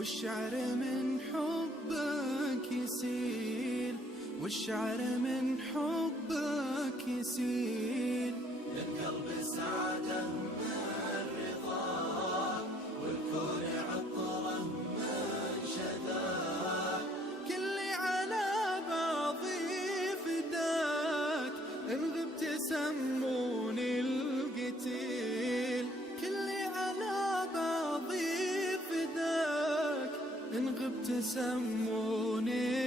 والشعر من حبك يسيل، والشعر من حبك يسيل. للقلب سعادة من رضاك، والكون عطره من شذاك. كلي على بعضي فداك، إن غبت سموني القتيل. كلي على بعضي فداك، إن غبت سموني